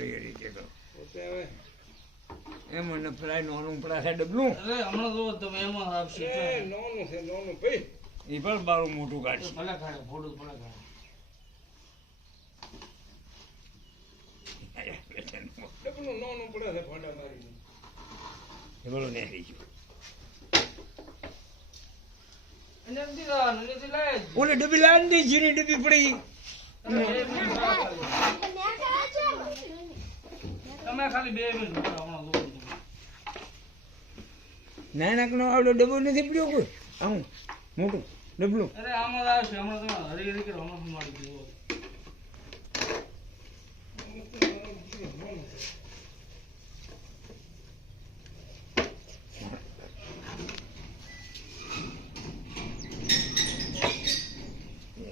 હરી કે એમ ને ફ્રાય નોનું પડા છે ડબલું હમણાં જો તમે એમાં આવશે નોનું છે નોનું ભાઈ એ પણ બારું મોટું કાઢશે ભલે ખાડે ફોટો ભલે ખાડે ડબલું નોનું પડે છે ફાડા મારીને એ બોલો ને થઈ ગયું એને એમ દીધા નથી લાય ઓલે ડબ્બી લાવી દી જીની ડબ્બી પડી તમે ખાલી 2 મિનિટ હમણાં જો નાનકનો આવડો ડબ્બો નથી પડ્યો કોઈ આવું મોટું ડબલું અરે આમાં આવશે હમણાં તમે હરી હરી કરો હમણાં મારી દીધો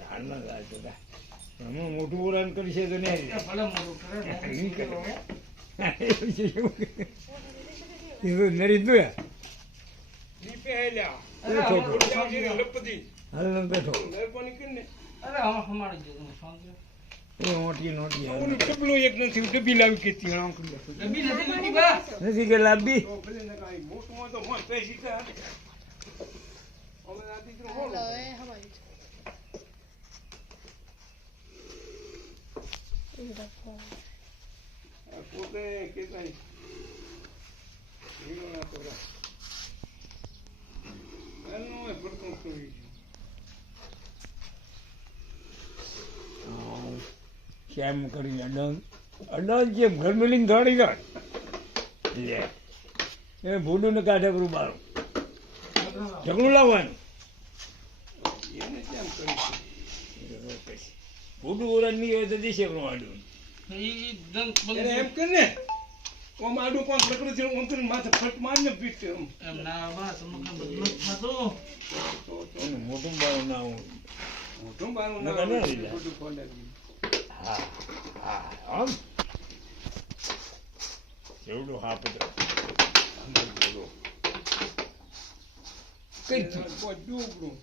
હાલમાં ગાય તો હમણાં મોટું ઉડાન કરશે તો નહીં ભલે મોટું કરે નરી દુયા દીપે હેલ્યા લપતી હાલ બેઠો મહેરબાની કરીને અરે હમણાં મારી દીધો તમે શાંતિ એ મોટી નોટી ઓલું ડબલું એક નથી ડબ્બી લાવી કે ત્યાં ડબ્બી નથી ગઈ બા નથી કે લાંબી તો ભલે ને કાંઈ મોટું હોય તો મોટ પૈસી કા હવે આ દીકરો હોલો આ પોતે કે કાંઈ હીરો ના તો એનું એ પડતું કરી કેમ કરી અડન જેમ ઘર મેલીને દોડી ગયો લે એ ભૂંડું ને કાઢે કરું બારું ઝઘડું લાવવાનું એને કેમ કરી ભૂંડું ઓરન નહીં હોય તો દિશે વાડું ઈ દન એને એમ કે ને ઓમ આડું પણ લકડું છે ઓમ કરીને માથે ફટ મારને પીટ એમ એમ ના બા તમે કેમ બદલો થાતો એનું મોટું બારું ના હોય મોટું બારું ના, ના ના, હોય, ના. બધું ખોલે દીધું. હા હા આમ એવડું હા પુત્ર કઈ એને કોઈ ડૂબડું.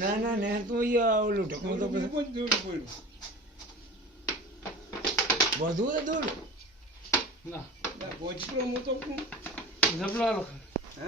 ના ના ને તો અહીંયા ઓલું ઢકનું તો ડૂબડું કોઈ ડૂબડું પડ્યું. બધું એ દોડ ના ના, પહોંચતો હું તો કોણ? જબલો આલો હે?